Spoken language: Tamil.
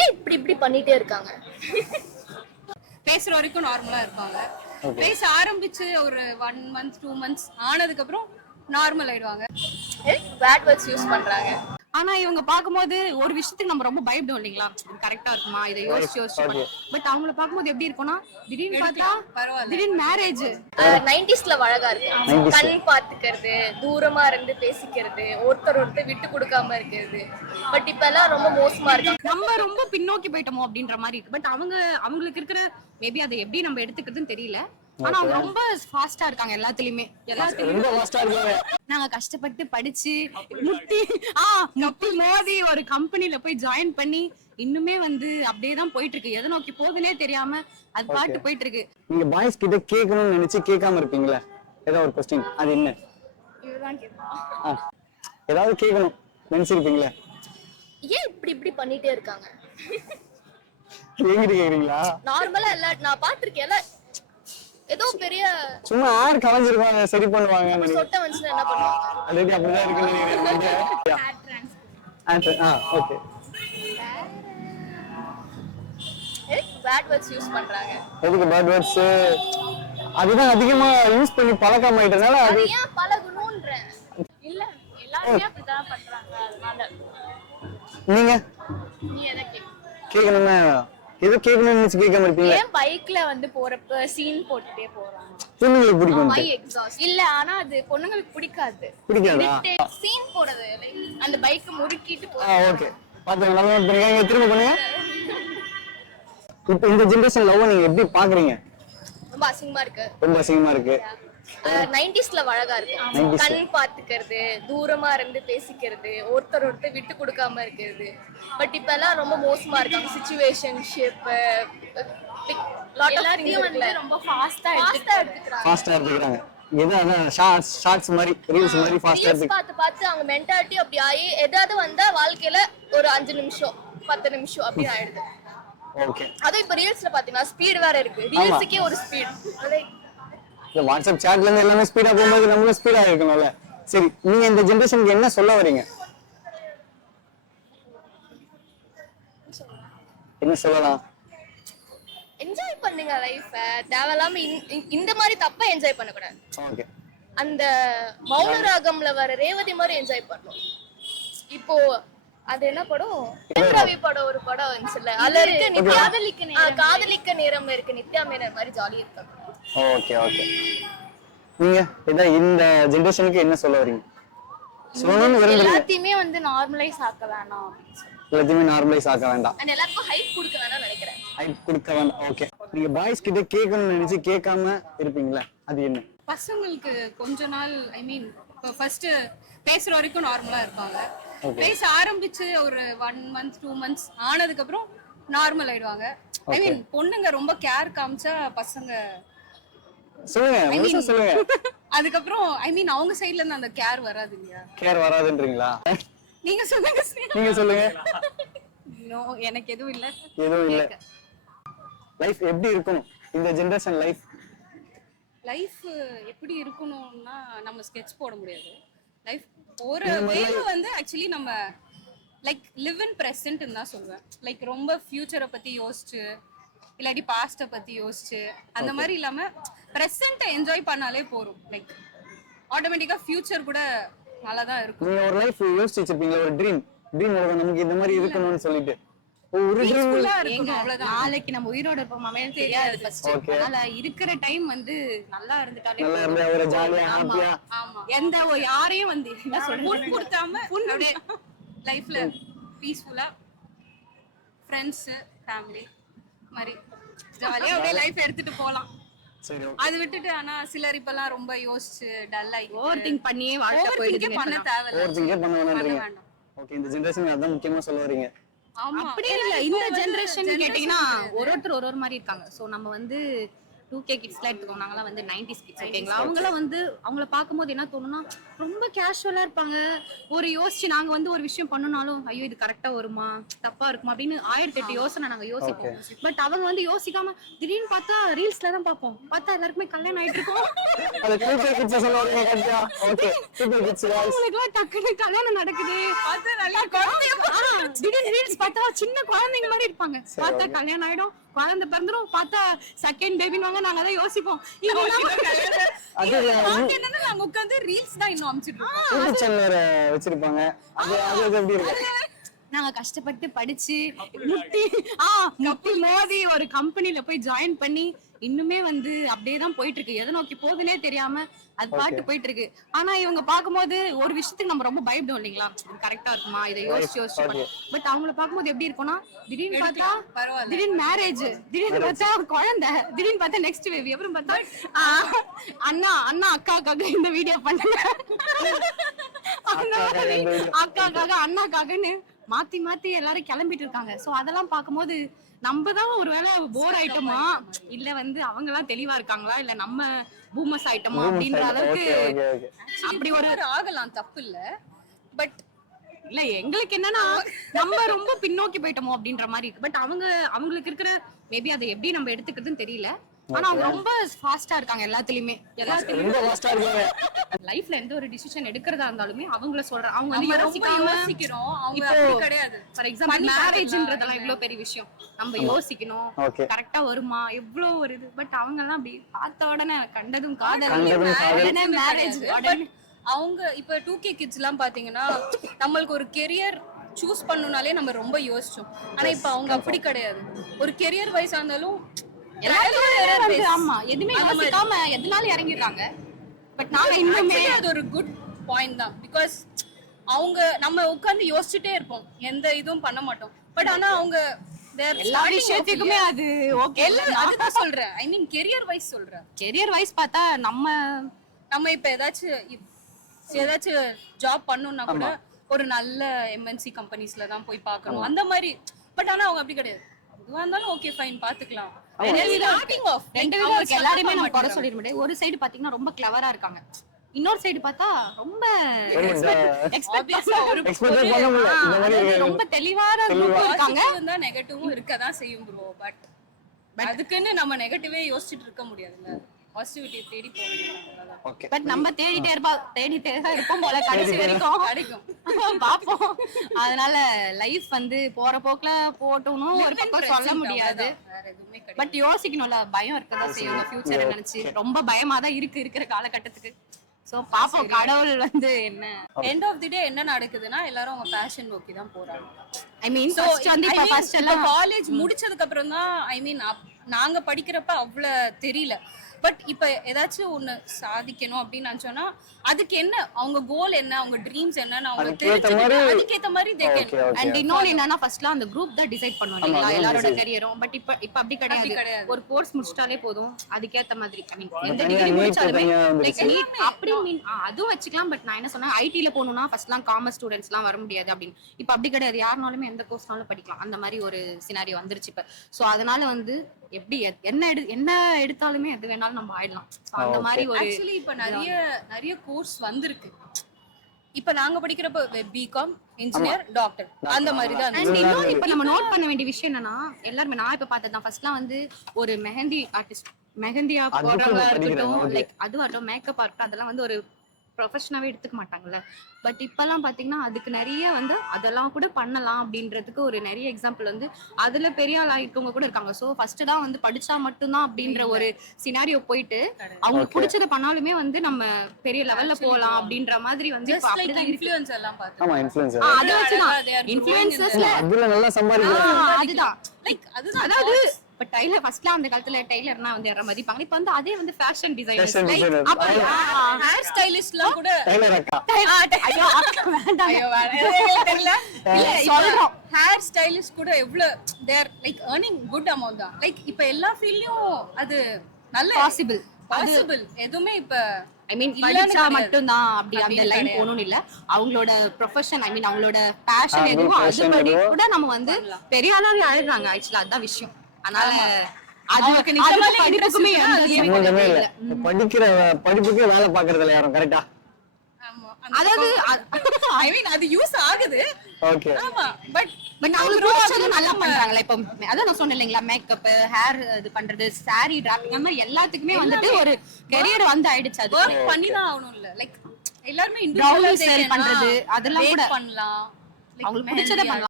ஏன் இப்படி இப்படி பண்ணிட்டே இருக்காங்க? பேசுற வரைக்கும் நார்மலா இருப்பாங்க. பேச ஆரம்பிச்சு ஒரு 1 மந்த் 2 மந்த்ஸ் ஆனதுக்கு அப்புறம் நார்மல் ஆயிடுவாங்க. பேட் வேர்ட்ஸ் யூஸ் பண்றாங்க. ஆனா இவங்க பாக்கும்போது ஒரு விஷயத்துக்கு நம்ம ரொம்ப பயப்படுவோம் இல்லைங்களா, இது கரெக்டா இருக்குமா, இதை யோசிச்சு பட் அவங்கள பாக்கும்போது எப்படி இருக்கும்னா திடீர்னு பார்த்தா பரவாயில்ல, திடீர்னு மேரேஜ் 90ஸ்ல அழகா இருக்கு. கண் பாத்துக்கிறது, தூரமா இருந்து பேசிக்கிறது, ஒருத்தர் விட்டு கொடுக்காம இருக்கிறது. பட் இப்ப எல்லாம் ரொம்ப மோசமா இருக்கு. நம்ம ரொம்ப பின்னோக்கி போயிட்டோமோ அப்படின்ற மாதிரி இருக்கு. பட் அவங்களுக்கு இருக்கிற மேபி அதை எப்படி நம்ம எடுத்துக்கிறதுன்னு தெரியல. ஆனா அவங்க ரொம்ப ஃபாஸ்டா இருக்காங்க எல்லாத்துலயுமே. நாங்க கஷ்டப்பட்டு படிச்சு முட்டி மோதி ஒரு கம்பெனில போய் ஜாயின் பண்ணி இன்னுமே அப்படியே தான் போயிட்டு இருக்கு. எதை நோக்கி போகுதுன்னே தெரியாம அது பாட்டு போயிட்டு இருக்கு. நீங்க பாய்ஸ் கிட்ட கேட்கணும்னு நினைச்சு கேட்காம இருப்பீங்களா? ஏதாவது ஒரு क्वेश्चन அது என்ன? இதுதான் கேட்கணும். ஏதாவது கேட்கணும் நினைச்சிருப்பீங்களா? ஏன் இப்படி இப்படி பண்ணிட்டே இருக்காங்க? எங்கிட்ட கேக்குறீங்களா? நார்மலா இல்ல, நான் பாத்திருக்கேன். ஏதோ பெரிய சும்மா ஆர் கலஞ்சிருவாங்க, சரி பண்ணுவாங்க. சொட்ட வந்துச்சுன்னா என்ன பண்ணுவாங்க? ஆல்ரெடி அப்படிதான் இருக்குன்னு ஓகே. பேட் வேர்ட்ஸ் யூஸ் பண்றாங்க. எதுக்கு பேட் வேர்ட்ஸ்? அதுதான் அதிகமா யூஸ் பண்ணி பழக்கம் ஆயிட்டனால அது ஏன் பழகணும்ன்றேன். இல்ல எல்லாரும் அப்படிதான் பண்றாங்க. அதனால நீங்க எதை கேட்கணும்னா எது கேட்கணும்னு நினைச்சு கேட்காம இருப்பீங்க? ஏன் பைக்ல போறப்ப சீன் போட்டுட்டே போறாங்க? பொண்ணுங்களுக்கு பிடிக்கும். பை எக்ஸாஸ்ட் இல்ல, ஆனா அது பொண்ணுங்களுக்கு பிடிக்காது. பிடிக்காதா? சீன் போறது அந்த பைக் முறுக்கிட்டு ஓகே. பாத்தீங்க, நல்லா பண்ணிருக்காங்க. திரும்ப பண்ணுங்க. இப்போ இந்த ஜெனரேஷன் லவ் நீங்க எப்படி பாக்குறீங்க? ரொம்ப அசிங்கமா இருக்கு. ரொம்ப அசிங்கமா இருக்கு. 90ஸ்ல அழகா இருக்கு. கண் பாத்துக்கிறது, தூரமா இருந்து பேசிக்கிறது, ஒருத்தர் விட்டு கொடுக்காம இருக்கிறது. பட் இப்ப எல்லாம் ரொம்ப மோசமா இருக்கு. சிச்சுவேஷன்ஷிப் எல்லாத்தையும் ரொம்ப ஃபாஸ்டா எடுத்துக்கிறாங்க. ஏதாவது ஷார்ட்ஸ் மாதிரி, ரீல்ஸ் மாதிரி ஃபாஸ்டா பார்த்து அவங்க மென்டாலிட்டி அப்படி ஆகி ஏதாவது வந்தா வாழ்க்கையில ஒரு 5 நிமிஷம் 10 நிமிஷம் அப்படி ஆயிடுது. ஓகே. அதுவும் இப்ப ரீல்ஸ்ல பாத்தீங்கன்னா ஸ்பீட் வேற இருக்கு. ரீல்ஸ்க்கே ஒரு ஸ்பீட். இந்த வாட்ஸ்அப் சாட்ல இருந்து எல்லாமே ஸ்பீடா போகும்போது நம்மளும் ஸ்பீடா இருக்கணும்ல. சரி, நீங்க இந்த ஜெனரேஷனுக்கு என்ன சொல்ல வரீங்க? என்ன சொல்லலாம்? என்ஜாய் பண்ணுங்க லைஃப. தேவையில்லாம இந்த மாதிரி தப்பா என்ஜாய் பண்ண கூடாது. ஓகே. அந்த மௌன ராகம்ல வர ரேவதி மாதிரி என்ஜாய் பண்ணணும். இப்போ அது என்ன படம்? ரவி படம், ஒரு படம் வந்துச்சுல, அதுல இருக்கு காதலிக்க நேரம் இருக்கு, நித்யா மேனன் மாதிரி ஜாலியா இருக்காங்க. Okay okay. நீங்க இந்த ஜெனரேஷனுக்கு என்ன சொல்ல வரீங்க? சொல்லணும்னு விரும்புறீங்க? எல்லாத்தையுமே நார்மலைஸ் ஆக்க வேணாம். எல்லாத்தையுமே நார்மலைஸ் ஆக்க வேண்டாம். நான் எல்லாருக்கும் ஹைப் கொடுக்க வேணாம்னு நினைக்கிறேன். ஹைப் கொடுக்க வேண்டாம். ஓகே. நீங்க பாய்ஸ் கிட்ட கேட்கணும்னு நினைச்சு கேட்காம இருப்பீங்களா? அது என்ன? பசங்களுக்கு கொஞ்ச நாள் இப்போ ஃபர்ஸ்ட் பேசுற வரைக்கும் நார்மலா இருப்பாங்க. பேச ஆரம்பிச்சு ஒரு 1 மந்த் 2 மந்த்ஸ் ஆனதுக்கு அப்புறம் நார்மல் ஆயிடுவாங்க. பொண்ணுங்க ரொம்ப கேர் காமிச்சா பசங்க சொல்லுங்க. அதுக்கப்புறம் அவங்க சைடுல இருந்து அந்த கேர் வராது இல்லையா? கேர் வராதுன்றீங்களா? நீங்க சொல்லுங்க. நீங்க சொல்லுங்க. நோ, எனக்கு எதுவும் இல்ல. லைஃப் எப்படி இருக்கணும்? இந்த ஜெனரேஷன் லைஃப் எப்படி இருக்கணும்னா நம்ம ஸ்கெட்ச் போட முடியாது. லைஃப் ஒரு வேவ் ஆக்சுவலி நம்ம லைக் லிவ் இன் பிரசன்ட் தான் சொல்லுவேன். லைக் ரொம்ப ஃபியூச்சரை பத்தி யோசிச்சு இல்லாட்டி பாஸ்ட பத்தி யோசிச்சு அந்த மாதிரி இல்லாம பிரசன்ட்டை என்ஜாய் பண்ணாலே போறோம். லைக் ஆட்டோமேட்டிக்கா ஃபியூச்சர் கூட நல்லா தான் இருக்கும். நீங்க ஒரு லைஃப் யோசிச்சு வச்சிருப்பீங்களா? ஒரு ட்ரீம் உலகம் நமக்கு இந்த மாதிரி இருக்கணும்னு சொல்லிட்டு ஒரு ட்ரீம் அவ்வளவுதான். நாளைக்கு நம்ம உயிரோட இருப்போமாமே தெரியாது. ஃபர்ஸ்ட் அதனால இருக்கிற டைம் நல்லா இருந்துட்டாலே நல்லா இருந்தா ஒரு ஜாலியா ஹாப்பியா. ஆமா, எந்த யாரையும் என்ன சொல்றது கொடுத்தாம லைஃப்ல பீஸ்ஃபுல்லா ஃப்ரெண்ட்ஸ் ஃபேமிலி மாதிரி ஜாலியா அப்படியே லைஃப் எடுத்துட்டு போலாம். சரி, அது விட்டுட்டு ஆனா சிலர் இப்பெல்லாம் ரொம்ப யோசிச்சு டல் ஆகி ஓவர் திங்க் பண்ணியே வாழ்க்கை போயிடுது. பண்ண தேவையில்ல. ஓவர் திங்கே பண்ண வேண்டாம். ஓகே. இந்த ஜெனரேஷன் அதான் முக்கியமா சொல்ல வரீங்க? அப்படி இல்ல, இந்த ஜெனரேஷன் கேட்டீங்கன்னா ஒருத்தர் ஒரு மாதிரி இருக்காங்க. சோ நம்ம 2K கிட்ஸ்லாம் எடுத்துக்கோங்க, நாங்களாம் வந்து 90s கிட்ஸ் ஓகேங்களா. அவங்களாம் வந்து அவங்கள பார்க்கும்போது என்ன தோணும்னா ரொம்ப கேஷுவலா இருப்பாங்க. ஒரு யோசிச்சு நாங்க வந்து ஒரு விஷயம் பண்ணனாலும் ஐயோ இது கரெக்டா வருமா தப்பா இருக்குமா அப்படின்னு 1008 யோசனை நாங்க யோசிப்போம். பட் அவங்க வந்து யோசிக்காம திடீர்னு பார்த்தா ரீல்ஸ்ல தான் பார்ப்போம், பார்த்தா எல்லாருக்குமே கல்யாணம் ஆயிட்டு இருக்கும். அது டூகே கிட்ஸ் சொல்லுவாங்க கரெக்ட்டா. ஓகே டூகே கிட்ஸ் அவங்களுக்குலாம் டக்குனு கல்யாணம் நடக்குது, பார்த்தா நல்லா குழந்தைங்க திடீர்னு ரீல்ஸ் பார்த்தா சின்ன குழந்தைங்க மாதிரி இருப்பாங்க, பார்த்தா கல்யாணம் ஆயிடும், குழந்தை பிறந்துரும், பார்த்தா செகண்ட் பேபின்வாங்க. நாங்க தான் யோசிப்போம் அது என்னன்னா நாங்க உட்கார்ந்து ரீல்ஸ் தான் இன்னும் அமிச்சிட்டு இருக்கோம். யூடியூப் சேனல் வச்சிருப்பாங்க. அது எப்படி இருக்கு? நாங்க கஷ்டப்பட்டு படிச்சு முட்டி மோதி ஒரு கம்பெனில போய் ஜாயின் பண்ணி இன்னுமே வந்து அப்படியே தான் போயிட்டு இருக்கு. எதை நோக்கி போகுதுன்னே தெரியாம அது பாட்டு போயிட்டு இருக்கு. ஆனா இவங்க பாக்கும்போது ஒரு விஷயத்துக்கு நம்ம ரொம்ப பயப்படும் இல்லைங்களா, கரெக்டா இருக்குமா இதை யோசிச்சு. பட் அவங்கள பாக்கும்போது எப்படி இருக்கும்னா திடீர்னு பார்த்தா திடீர்னு மேரேஜ், திடீர்னு பார்த்தா குழந்தை, திடீர்னு பார்த்தா நெக்ஸ்ட் பேபி, அப்புறம் பார்த்தா அண்ணா அண்ணா அக்காக்காக இந்த வீடியோ பண்ணுங்க, அக்காக்காக அண்ணாக்காகன்னு மாத்தி மாத்தி எல்லாரும் கிளம்பிட்டு இருக்காங்க. சோ அதெல்லாம் பாக்கும்போது நம்ம தான் ஒருவேளை போர் ஆயிட்டோமா, இல்ல வந்து அவங்க எல்லாம் தெளிவா இருக்காங்களா, இல்ல நம்ம பூமஸ் ஆயிட்டோமா அப்படின்ற அளவுக்கு அப்படி ஒரு ஆகலாம், தப்பு இல்ல. பட் இல்ல எங்களுக்கு என்னன்னா நம்ம ரொம்ப பின்னோக்கி போயிட்டோமோ அப்படின்ற மாதிரி இருக்கு. பட் அவங்களுக்கு இருக்கிற மேபி அதை எப்படி நம்ம எடுத்துக்கிறதுன்னு தெரியல. ஆனா அவங்க ரொம்ப ஃபாஸ்டா இருக்காங்க எல்லாத்துலயுமே. லைஃப்ல எந்த ஒரு டிசிஷன் எடுக்கிறதா இருந்தாலுமே அவங்கள சொல்றேன், அவங்க வந்து யோசிக்கிறோம். அவங்க அப்படி கிடையாது. ஃபார் எக்ஸாம்பிள் மேரேஜ்ன்றதெல்லாம் இவ்வளவு பெரிய விஷயம், நம்ம யோசிக்கணும் கரெக்டா வருமா எவ்வளவு ஒரு இது. பட் அவங்க எல்லாம் அப்படி பார்த்த உடனே கண்டதும் காதல் மேரேஜ். அவங்க இப்ப 2K கிட்ஸ் எல்லாம் பாத்தீங்கன்னா நம்மளுக்கு ஒரு கெரியர் சூஸ் பண்ணனும்னாலே நம்ம ரொம்ப யோசிச்சோம். ஆனா இப்ப அவங்க அப்படி கிடையாது. ஒரு கெரியர் வைஸா இருந்தாலும் ஆமா எதுவுமே யோசிக்காம எதனால இறங்கிடுறாங்க. பட் நாங்க இன்னுமே அது ஒரு குட் பாயிண்ட் தான். பிகாஸ் அவங்க நம்ம உட்கார்ந்து யோசிச்சுட்டே இருப்போம், எந்த இதுவும் பண்ண மாட்டோம். பட் ஆனா அவங்க எல்லா விஷயத்துக்குமே அது ஓகே. அதுதான் சொல்றேன், ஐ மீன் கெரியர் வைஸ் சொல்றேன். கெரியர் வைஸ் பார்த்தா நம்ம இப்ப ஏதாச்சும் ஜாப் பண்ணணும்னா கூட ஒரு நல்ல MNC கம்பெனிஸ்ல தான் போய் பார்க்கணும் அந்த மாதிரி. பட் ஆனா அவங்க அப்படி கிடையாது, எதுவா இருந்தாலும் ஓகே ஃபைன் பாத்துக்கலாம். எல்லாருமே நம்ம குறை சொல்லிட முடியாது. ஒரு சைடு பாத்தீங்கன்னா ரொம்ப கிளவரா இருக்காங்க, இன்னொரு சைடு பார்த்தா ரொம்ப ரொம்ப தெளிவான இருக்காங்க. நெகட்டிவும் இருக்கதான் செய்யும் ப்ரோ. பட் அதுக்குன்னு நம்ம நெகட்டிவே யோசிச்சுட்டு இருக்க முடியாதுல்ல, பாசிட்டிவிட்டி தேடி போக வேண்டியது. பட் நம்ம தேடிட்டே தான் இருப்போம் போல, கடைசி வரைக்கும் கிடைக்கும் பாப்போம். அதனால லைஃப் வந்து போற போக்குல போட்டோம்னு ஒரு பக்கம் சொல்ல முடியாது. பட் யோசிக்கணும்ல, பயம் இருக்கதான் செய்யும் ஃபியூச்சரை நினைச்சு. ரொம்ப பயமா தான் இருக்கிற காலகட்டத்துக்கு. சோ பாப்போம் கடவுள் வந்து என்ன எண்ட் ஆஃப் தி டே என்ன நடக்குதுன்னா எல்லாரும் அவங்க பேஷன் நோக்கி தான் போறாங்க. ஐ மீன் ஃபர்ஸ்ட் எல்லாம் காலேஜ் முடிச்சதுக்கு அப்புறம் தான், ஐ மீன் நாங்க படிக்கிறப்ப அவ்வளவு தெரியல. பட் இப்ப ஏதாச்சும் ஒண்ணு சாதிக்கணும் அப்படின்னு நினைச்சோம்னா அதுக்கு என்ன அவங்க கோல் என்ன, அவங்க ட்ரீம்ஸ் என்னன்னு அவங்க தெரிஞ்சுக்கிட்டு அதுக்கேத்த மாதிரி they can. And இன்னொன்னு என்னன்னா ஃபர்ஸ்ட்லாம் அந்த குரூப் தான் டிசைட் பண்ணுவாங்க இல்லையா எல்லாரோட கரியரும். பட் இப்ப அப்படி கிடையாது. ஒரு கோர்ஸ் முடிச்சிட்டாலே போதும், அதுக்கேத்த மாதிரி ஐ மீன் எந்த டிகிரி முடிச்சாலுமே லைக் அப்படி மீன் அதுவும் வச்சுக்கலாம். பட் நான் என்ன சொன்னேன், ஐடில போகணும்னா ஃபர்ஸ்ட்லாம் காமர்ஸ் ஸ்டூடெண்ட்ஸ் எல்லாம் வர முடியாது அப்படின்னு. இப்ப அப்படி கிடையாது, யாருனாலுமே எந்த கோர்ஸ்னாலும் படிக்கலாம். அந்த மாதிரி ஒரு சினாரியோ வந்துருச்சு இப்ப. சோ அதனால வந்து எப்படி என்ன எடுத்தாலுமே எது வேணாலும் நம்ம ஆயிடலாம். அந்த மாதிரி ஒரு ஆக்சுவலி இப்ப நிறைய கோர்ஸ் வந்திருக்கு. இப்ப நாங்க படிக்கிறப்ப பிகாம், இன்ஜினியர், டாக்டர் அந்த மாதிரி தான். இன்னொரு இப்ப நம்ம நோட் பண்ண வேண்டிய விஷயம் என்னன்னா, எல்லாருமே நான் இப்ப பார்த்ததுதான் ஃபர்ஸ்ட்லாம் வந்து ஒரு மெஹந்தி ஆர்டிஸ்ட், மெஹந்தியா போடுறவங்களா இருக்கட்டும், லைக் அதுவாகட்டும் மேக்கப் ஆர்ட், அதெல்லாம் வந்து ஒரு ப்ரொஃபஷனாவே எடுத்துக்க மாட்டாங்கல்ல. பட் இப்பெல்லாம் பாத்தீங்கன்னா அதுக்கு நிறைய வந்து அதெல்லாம் கூட பண்ணலாம் அப்படின்றதுக்கு ஒரு நிறைய எக்ஸாம்பிள் வந்து அதுல பெரிய ஆள் ஆயிருக்கவங்க கூட இருக்காங்க. சோ ஃபர்ஸ்ட் தான் வந்து படிச்சா மட்டும்தான் அப்படின்ற ஒரு சினாரியோ போயிட்டு அவங்களுக்கு பிடிச்சத பண்ணாலுமே வந்து நம்ம பெரிய லெவல்ல போகலாம் அப்படின்ற மாதிரி வந்து இன்ஃப்ளூயன்ஸ் எல்லாம் பார்த்தோம். அது வச்சுதான் இன்ஃப்ளூயன்சர்ஸ்ல அதுல நல்லா சம்பாதிக்கிறாங்க. அதுதான் லைக் அதுதான் அதாவது இப்ப டைலர் ஃபர்ஸ்ட்லாம் அந்த காலத்துல டைலர்னா வந்து யாரா மதிப்பாங்க. இப்ப வந்து அதே வந்து ஃபேஷன் டிசைனர்ஸ் லைக் ஹேர் ஸ்டைலிஸ்ட்லாம் கூட டைலர் அக்கா ஐயோ அக்கா வேண்டாம் தெரியல இல்ல சொல்றோம். ஹேர் ஸ்டைலிஸ்ட் கூட எவ்வளவு they are like earning good amount தான். லைக் இப்ப எல்லா ஃபீல்ட்லயும் அது நல்ல பாசிபிள் எதுவுமே இப்ப ஐ மீன் படிச்சா மட்டும் தான் அப்படி அந்த லைன் போகணும்னு இல்ல. அவங்களோட ப்ரொஃபஷன் ஐ மீன் அவங்களோட பேஷன் எதுவும் அதுபடி கூட நம்ம வந்து பெரிய ஆளாவே ஆயிடுறாங்க. ஆக்சுவலா அதான் விஷயம். அதனால அவங்களுக்கு நிஜமாலே படிப்புக்குமே சம்பந்தமே இல்ல படிக்கிற படிப்புக்கே வேலை பாக்குறதுல யாரும் கரெக்டா ஆமா அதாவது ஐ மீன் அது யூஸ் ஆகுது ஓகே ஆமா பட் அவங்களுக்கு பிடிச்சது நல்லா பண்றாங்களா இப்போ அதான் நான் சொன்னேன் இல்லைங்களா மேக்கப் ஹேர் இது பண்றது சாரி டிராப்பிங் அந்த மாதிரி எல்லாத்துக்குமே வந்துட்டு ஒரு கெரியர் வந்து ஆயிடுச்சு அது ஒர்க் பண்ணி தான் ஆகணும் இல்ல லைக் எல்லாருமே Brownie sell பண்றது, அதெல்லாம் கூட பண்ணலாம் அவங்களுக்கு பிடிச்சதை பண்ணலாம்